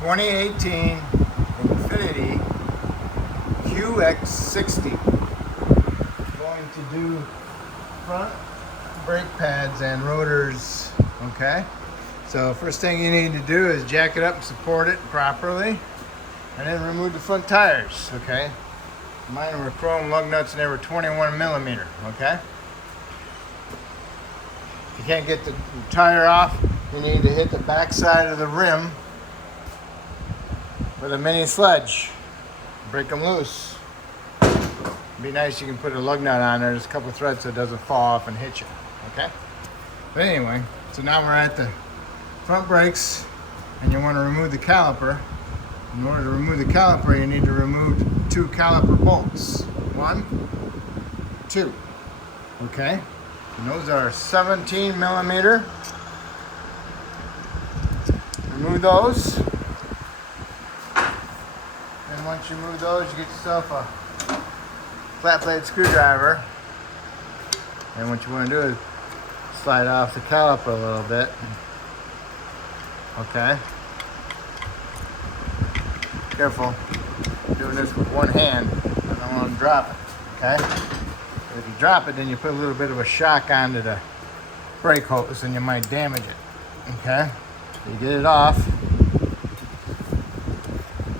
2018 Infinity QX60. Going to do front brake pads and rotors. Okay, so first thing you need to do is jack it up and support it properly, and then remove the front tires. Okay, mine were chrome lug nuts and they were 21 millimeter. Okay, if you can't get the tire off, you need to hit the back side of the rim with a mini sledge. Break them loose. It'd be nice you can put a lug nut on there. There's a couple threads so it doesn't fall off and hit you. Okay? But anyway, so now we're at the front brakes and you want to remove the caliper. In order to remove the caliper, you need to remove 2 caliper bolts. 1, 2. Okay? And those are 17 millimeter. Remove those. And once you remove those, you get yourself a flat blade screwdriver. And what you want to do is slide off the caliper a little bit. Okay. Careful. I'm doing this with one hand. I don't want to drop it. Okay. If you drop it, then you put a little bit of a shock onto the brake hose and you might damage it. Okay. You get it off.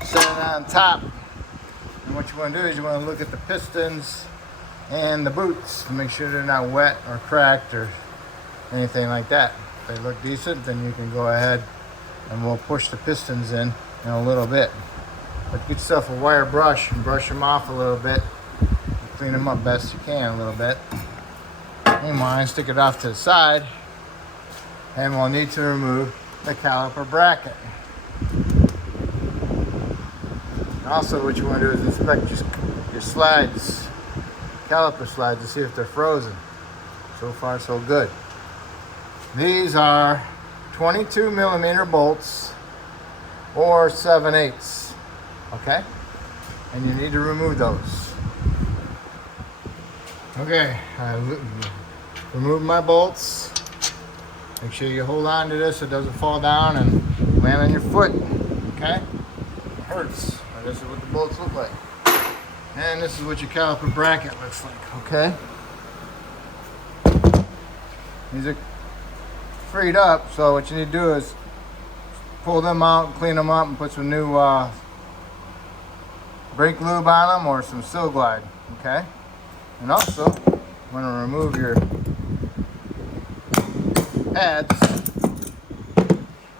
Set it on top. And what you want to do is you want to look at the pistons and the boots to make sure they're not wet or cracked or anything like that. If they look decent, then you can go ahead and we'll push the pistons in a little bit. But get yourself a wire brush and brush them off a little bit. Clean them up best you can a little bit. Meanwhile, stick it off to the side and we'll need to remove the caliper bracket. Also, what you want to do is inspect your slides, caliper slides, to see if they're frozen. So far, so good. These are 22 millimeter bolts or 7/8. Okay, and you need to remove those. Okay, I remove my bolts. Make sure you hold on to this so it doesn't fall down and land on your foot. Okay, it hurts. This is what the bolts look like. And this is what your caliper bracket looks like, okay? These are freed up, so what you need to do is pull them out, clean them up, and put some new brake lube on them or some Sil Glide, okay? And also, you want to remove your pads,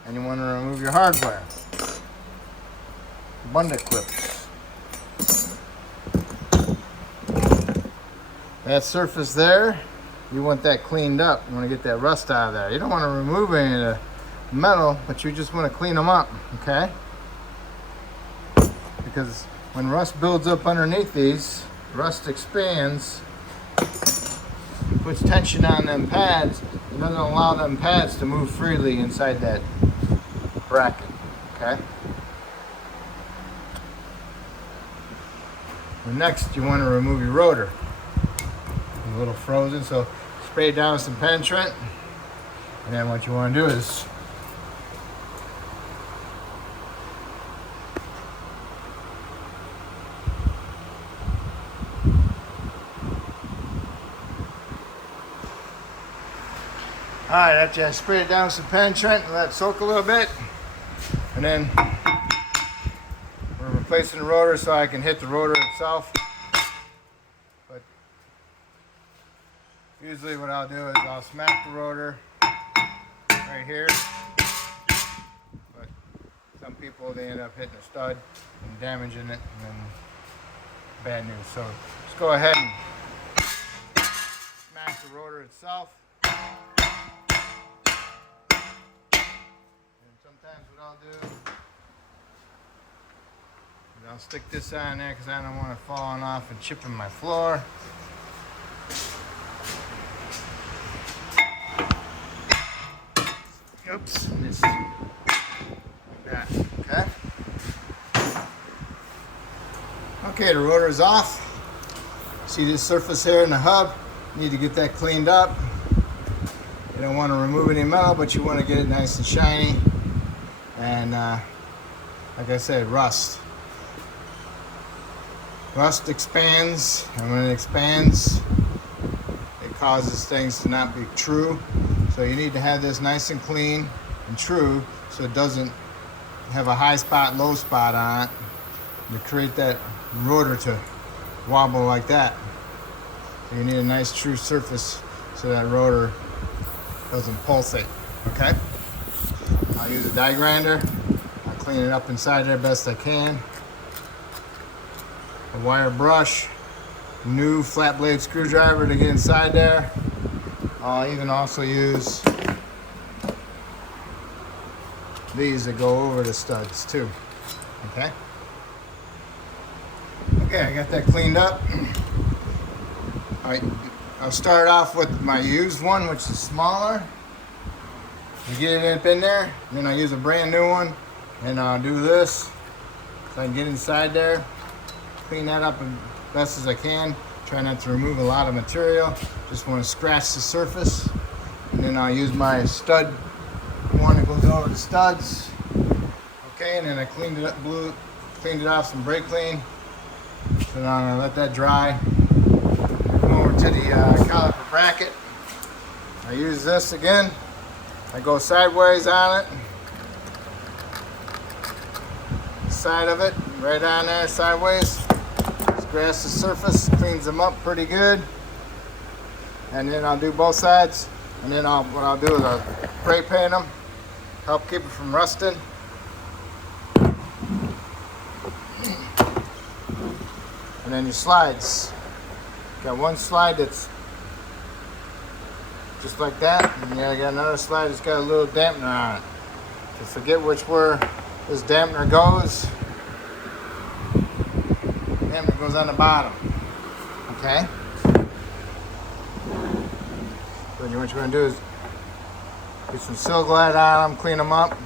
and you want to remove your hardware. Bundle clips. That surface there, you want that cleaned up. You want to get that rust out of there. You don't want to remove any of the metal, but you just want to clean them up, okay? Because when rust builds up underneath these, rust expands, puts tension on them pads, it doesn't allow them pads to move freely inside that bracket, okay? Next, you want to remove your rotor. It's a little frozen, so spray it down with some penetrant. And then what you want to do is alright, after you spray it down with some penetrant and let it soak a little bit. And then we're replacing the rotor so I can hit the rotor itself. But usually what I'll do is I'll smack the rotor right here. But some people, they end up hitting a stud and damaging it, and then bad news. So just go ahead and smash the rotor itself. And sometimes what I'll do, I'll stick this on there because I don't want it falling off and chipping my floor. Oops, just like that, okay? Okay, the rotor is off. See this surface here in the hub? You need to get that cleaned up. You don't want to remove any metal, but you want to get it nice and shiny. And like I said, rust. Rust expands, and when it expands, it causes things to not be true. So you need to have this nice and clean and true so it doesn't have a high spot, low spot on it to create that rotor to wobble like that. So you need a nice true surface so that rotor doesn't pulsate, okay? I'll use a die grinder. I'll clean it up inside there best I can. A wire brush, new flat blade screwdriver to get inside there. I'll even also use these that go over the studs too, okay? Okay, I got that cleaned up. All right, I'll start off with my used one, which is smaller. You get it up in there, and then I'll use a brand new one, and I'll do this so I can get inside there, clean that up as best as I can. Try not to remove a lot of material. Just want to scratch the surface, and then I'll use my stud one that goes over the studs. Okay, and then I cleaned it up, cleaned it off some brake clean. So now I'm gonna let that dry. Come over to the caliper bracket. I use this again. I go sideways on it. Side of it, right on there, sideways. Scratch the surface, cleans them up pretty good. And then I'll do both sides. And then what I'll do is I'll spray paint them, help keep it from rusting. And then your slides. Got one slide that's just like that, and I got another slide that's got a little dampener on it. To forget where this dampener goes. Dampener goes on the bottom. Okay? So what you're going to do is get some Silglide on them, clean them up.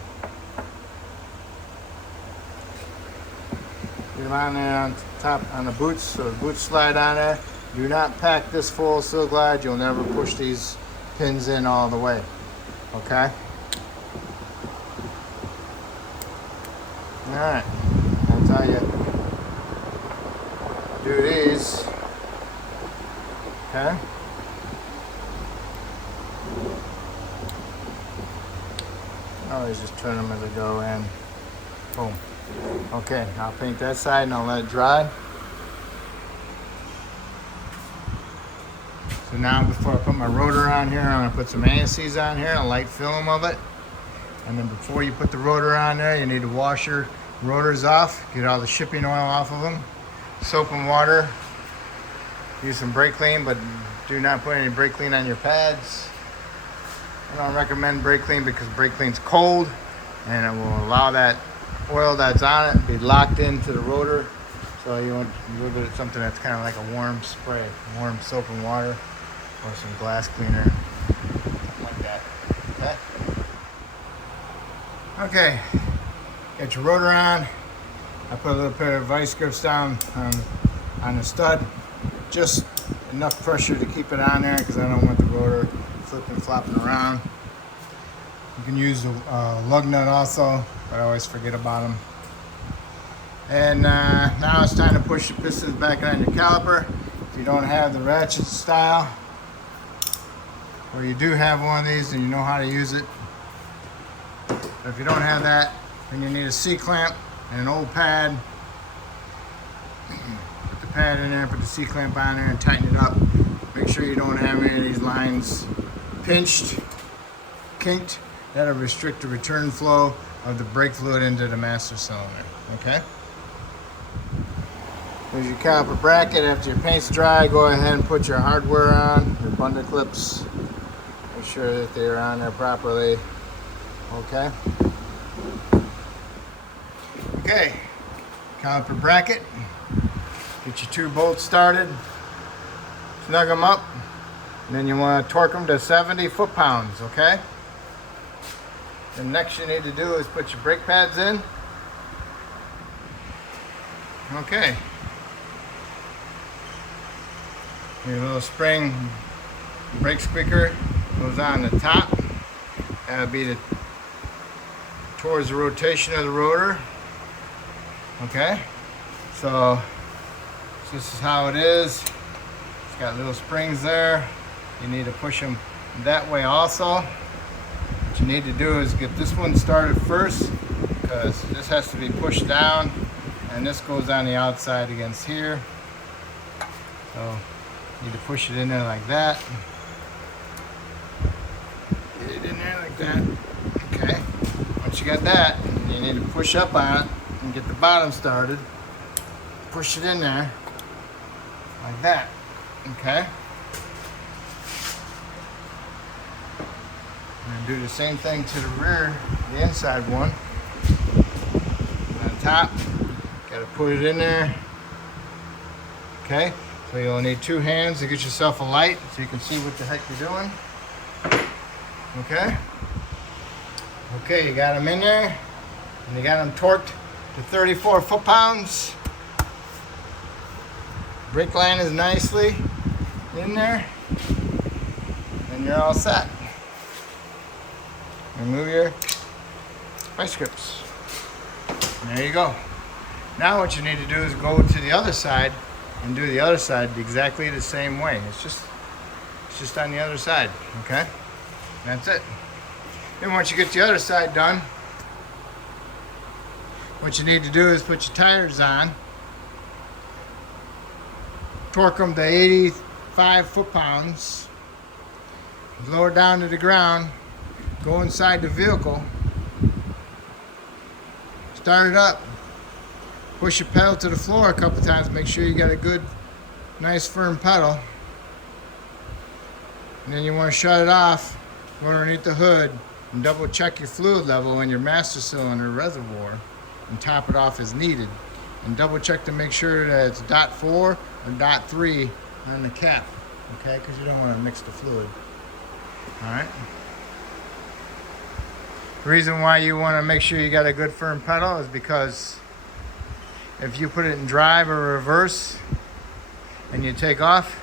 Get them on there on top on the boots, so the boots slide on there. Do not pack this full of Silglide. You'll never push these pins in all the way. Okay? Alright. That's how you do these. Okay? Always just turn them as they go in. Boom. Okay, I'll paint that side and I'll let it dry. So now before I put my rotor on here, I'm going to put some anti-seize on here, a light film of it. And then before you put the rotor on there, you need to wash your rotors off, get all the shipping oil off of them. Soap and water. Use some brake clean, but do not put any brake clean on your pads. I don't recommend brake clean because brake clean's cold and it will allow that oil that's on it to be locked into the rotor. So you want a little bit of something that's kind of like a warm spray, warm soap and water, or some glass cleaner, something like that. Okay, got your rotor on. I put a little pair of vice grips down on the stud, just enough pressure to keep it on there because I don't want the rotor flipping, flopping around. You can use a lug nut also, but I always forget about them. And now it's time to push the pistons back on your caliper. If you don't have the ratchet style, or you do have one of these and you know how to use it, but if you don't have that, then you need a C-clamp and an old pad. Put the pad in there, put the C-clamp on there and tighten it up. Make sure you don't have any of these lines pinched, kinked. That'll restrict the return flow of the brake fluid into the master cylinder, okay? There's your caliper bracket. After your paint's dry, go ahead and put your hardware on, your bundle clips. Make sure that they're on there properly, okay? Okay, caliper bracket. Get your 2 bolts started, snug them up, and then you want to torque them to 70 foot-pounds, okay? The next you need to do is put your brake pads in. Okay. Your little spring brake squeaker goes on the top. That'll be towards the rotation of the rotor. Okay, so this is how it is. It's got little springs there. You need to push them that way also. What you need to do is get this one started first, because this has to be pushed down and this goes on the outside against here. So you need to push it in there like that. Get it in there like that. Okay. Once you got that, you need to push up on it and get the bottom started. Push it in there like that. Okay. And do the same thing to the rear, the inside one. On top, gotta put it in there. Okay. So you'll need 2 hands to get yourself a light so you can see what the heck you're doing. Okay. Okay, you got them in there, and you got them torqued to 34 foot-pounds. Brake line is nicely in there, and you're all set. Remove your vice grips. And there you go. Now what you need to do is go to the other side and do the other side exactly the same way. It's just on the other side, okay? That's it. Then once you get the other side done, what you need to do is put your tires on, torque them to 85 foot-pounds, lower down to the ground, go inside the vehicle, start it up, push your pedal to the floor a couple times, make sure you got a good, nice firm pedal, and then you want to shut it off, go underneath the hood, and double check your fluid level in your master cylinder reservoir and top it off as needed, and double check to make sure that it's .4 or .3 on the cap, okay, because you don't want to mix the fluid. Alright, the reason why you want to make sure you got a good firm pedal is because if you put it in drive or reverse and you take off,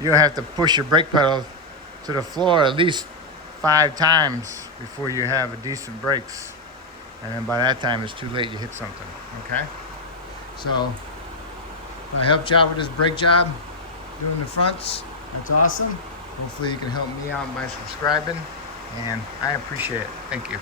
you'll have to push your brake pedal to the floor at least 5 times before you have a decent brakes, and then by that time it's too late, you hit something. Okay, so if I helped you out with this brake job doing the fronts, that's awesome. Hopefully you can help me out by subscribing, and I appreciate it. Thank you.